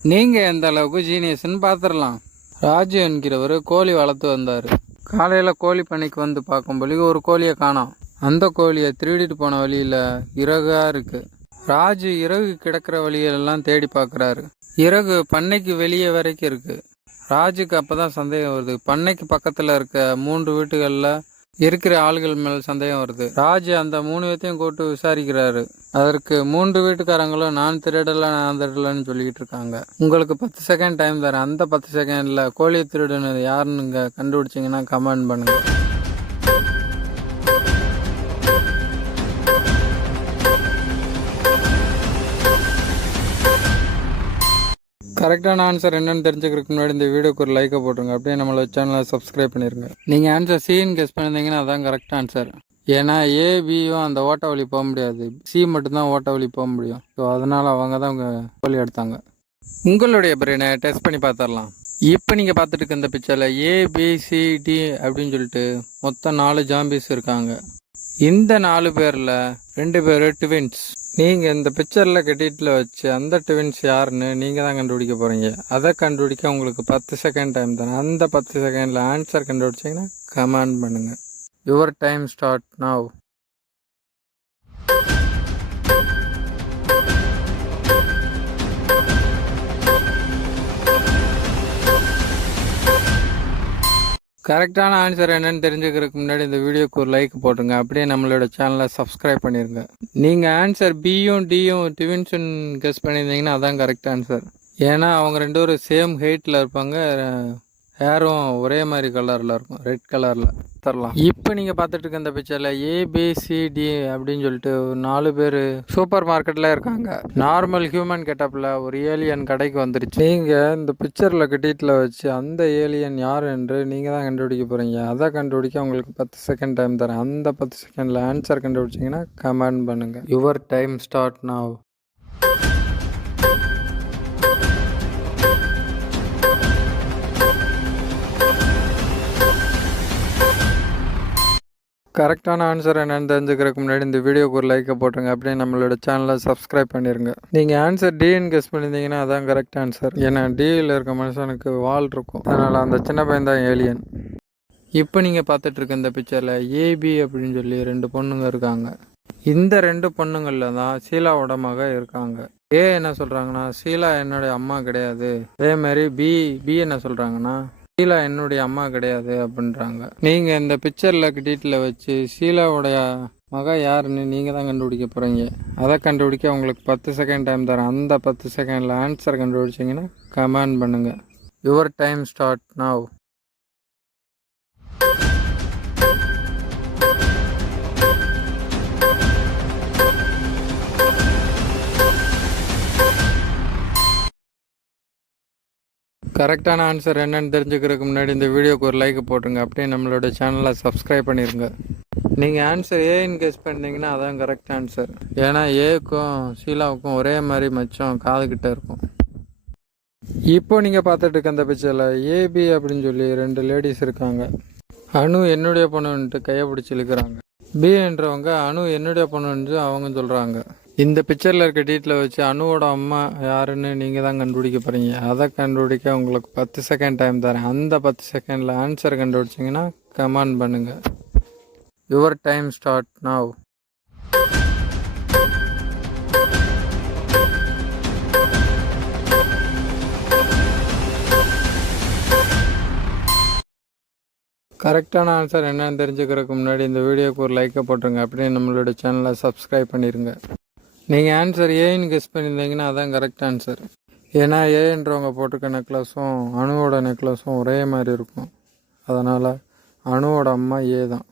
நீங்கள் எந்த அளவுக்கு ஜீனியஸ்ன்னு பார்த்துடலாம். ராஜு என்கிறவர் கோழி வளர்த்து வந்தார். காலையில் கோழி பண்ணைக்கு வந்து பார்க்கும்போது ஒரு கோழியை காணோம். அந்த கோழியை திருடிட்டு போன வழியில் இறகாக இருக்குது. ராஜு இறகு கிடக்கிற வழியெல்லாம் தேடி பார்க்குறாரு. இறகு பண்ணைக்கு வெளியே வரைக்கும் இருக்குது. ராஜுக்கு அப்போ தான் சந்தேகம் வருது. பண்ணைக்கு பக்கத்தில் இருக்க 3 வீட்டுகளில் இருக்கிற ஆளுகள் மேலே சந்தேகம் வருது. ராஜு அந்த 3 பேர்த்தையும் கூட்டு விசாரிக்கிறாரு. அதற்கு 3 வீட்டுக்காரங்களும் நான் திருடலன்னு சொல்லிக்கிட்டு இருக்காங்க. உங்களுக்கு 10 செகண்ட் டைம் தரேன். அந்த 10 செகண்டில் கோழி திருடுனது யாருன்னு கண்டுபிடிச்சிங்கன்னா கமெண்ட் பண்ணுங்க. கரெக்டான ஆன்சர் என்னன்னு தெரிஞ்சுக்கிறதுக்கு முன்னாடி இந்த வீடியோக்கு ஒரு லைக்கை போட்டுருங்க. அப்படியே நம்மளோட சேனலை சப்ஸ்கிரைப் பண்ணிடுங்க. நீங்கள் ஆன்சர் சின்னு கெஸ் பண்ணியிருந்தீங்கன்னா அதான் கரெக்ட் ஆன்சர். ஏன்னா ஏபியும் அந்த ஓட்ட வழி போக முடியாது, சி மட்டும்தான் ஓட்ட வழி போக முடியும். ஸோ அதனால் அவங்க தான் கோழி எடுத்தாங்க. உங்களுடைய பிரெயினை டெஸ்ட் பண்ணி பார்த்துடலாம். இப்போ நீங்கள் பார்த்துட்டு இருக்க இந்த பிக்சரில் ஏபிசிடி அப்படின்னு சொல்லிட்டு மொத்தம் 4 ஜாம்பிஸ் இருக்காங்க. இந்த 4 பேரில் 2 பேர் ட்வின்ஸ். நீங்கள் இந்த பிக்சரில் கட்டிட்டில் வச்சு அந்த ட்வின்ஸ் யாருன்னு நீங்கள் தான் கண்டுபிடிக்க போகிறீங்க. அதை கண்டுபிடிக்க உங்களுக்கு 10 செகண்ட் டைம் தானே. அந்த 10 செகண்டில் ஆன்சர் கண்டுபிடிச்சிங்கன்னா கமெண்ட் பண்ணுங்கள். Your time start now. கரெக்டான ஆன்சர் என்னன்னு தெரிஞ்சுக்கிறதுக்கு முன்னாடி இந்த வீடியோக்கு ஒரு லைக் போட்டுருங்க. அப்படியே நம்மளோட சேனலை சப்ஸ்கிரைப் பண்ணிடுங்க. நீங்கள் ஆன்சர் பியும் டியும் ட்வின்ஸ்ன்னு கெஸ் பண்ணியிருந்தீங்கன்னா அதான் கரெக்ட் ஆன்சர். ஏன்னா அவங்க 2 பேரும் சேம் ஹைட்டில் இருப்பாங்க. ஹேரும் ஒரே மாதிரி கலரில் இருக்கும், ரெட் கலரில் தரலாம். இப்போ நீங்கள் பார்த்துட்டு இருக்க இந்த பிக்சரில் ஏபிசிடி அப்படின்னு சொல்லிட்டு 4 பேர் சூப்பர் மார்க்கெட்டில் இருக்காங்க. நார்மல் ஹியூமன் கெட்டப்பில் ஒரு ஏலியன் கடைக்கு வந்துருச்சு. நீங்கள் இந்த பிக்சரில் கட்டிட்டில் வச்சு அந்த ஏலியன் யார் என்று நீங்கள் தான் கண்டுபிடிக்க போகிறீங்க. அதை கண்டுபிடிக்க உங்களுக்கு 10 செகண்ட் டைம் தரேன். அந்த 10 செகண்டில் ஆன்சர் கண்டுபிடிச்சிங்கன்னா கமெண்ட் பண்ணுங்கள். Your time start now. கரெக்டான ஆன்சர் என்னென்னு தெரிஞ்சுக்கிறதுக்கு முன்னாடி இந்த வீடியோக்கு ஒரு லைக்கை போட்டுருங்க. அப்படியே நம்மளோட சேனலை சப்ஸ்கிரைப் பண்ணிடுங்க. நீங்கள் ஆன்சர் டின்னு கெஸ் பண்ணியிருந்தீங்கன்னா அதான் கரெக்ட் ஆன்சர். ஏன்னா டியில் இருக்க மனுஷனுக்கு வால் இருக்கும், அதனால் அந்த சின்ன பையன் தான் ஏலியன். இப்போ நீங்கள் பார்த்துட்டு இருக்க இந்த பிக்சரில் ஏபி அப்படின்னு சொல்லி 2 பொண்ணுங்க இருக்காங்க. இந்த 2 பொண்ணுங்களில் தான் ஷீலாவோட மக இருக்காங்க. ஏ என்ன சொல்கிறாங்கன்னா ஷீலா என்னுடைய அம்மா கிடையாது. அதேமாதிரி பி என்ன சொல்கிறாங்கன்னா ஷீலா என்னுடைய அம்மா கிடையாது அப்படின்றாங்க. நீங்கள் இந்த பிக்சரில் டீட்டில் வச்சு ஷீலாவுடைய மக யாருன்னு நீங்கள் தான் கண்டுபிடிக்க போகிறீங்க. அதை கண்டுபிடிக்க உங்களுக்கு 10 செகண்ட் டைம் தரேன். அந்த 10 செகண்டில் ஆன்சர் கண்டுபிடிச்சிங்கன்னா கமெண்ட் பண்ணுங்கள். Your time start now. கரெக்டான ஆன்சர் என்னன்னு தெரிஞ்சுக்கிறதுக்கு முன்னாடி இந்த வீடியோக்கு ஒரு லைக் போட்டுருங்க. அப்படியே நம்மளோட சேனலை சப்ஸ்கிரைப் பண்ணிடுங்க. நீங்கள் ஆன்சர் ஏன்னு கெஸ் பண்ணிங்கன்னா அதான் கரெக்ட் ஆன்சர். ஏன்னா ஏக்கும் ஷீலாவுக்கும் ஒரே மாதிரி மச்சம் காதுகிட்ட இருக்கும். இப்போ நீங்கள் பார்த்துட்டு இருக்க அந்த பிக்சரில் ஏபி அப்படின்னு சொல்லி 2 லேடிஸ் இருக்காங்க. அனு என்னுடைய பொண்ணுன்ட்டு கையை பிடிச்சி இழுக்கிறாங்க. பி என்றவங்க அனு என்னுடைய பொண்ணுன்னு அவங்க சொல்கிறாங்க. இந்த பிக்சரில் இருக்க டீட்டில் வச்சு அனுவோட அம்மா யாருன்னு நீங்கள் தான் கண்டுபிடிக்க போகிறீங்க. அதை கண்டுபிடிக்க உங்களுக்கு 10 செகண்ட் டைம் தரேன். அந்த 10 செகண்டில் ஆன்சர் கண்டுபிடிச்சிங்கன்னா கமெண்ட் பண்ணுங்கள். Your time start now. கரெக்டான ஆன்சர் என்னன்னு தெரிஞ்சுக்கிறதுக்கு முன்னாடி இந்த வீடியோக்கு ஒரு லைக்கை போட்டுருங்க. அப்படியே நம்மளோட சேனலை சப்ஸ்கிரைப் பண்ணிடுங்க. நீங்கள் ஆன்சர் ஏன்னு கெஸ் பண்ணியிருந்தீங்கன்னா அதான் கரெக்ட் ஆன்சர். ஏன்னா ஏன்றவங்க போட்டிருக்க நெக்லஸும் அணுவோட நெக்லஸும் ஒரே மாதிரி இருக்கும். அதனால் அணுவோட அம்மா ஏ தான்.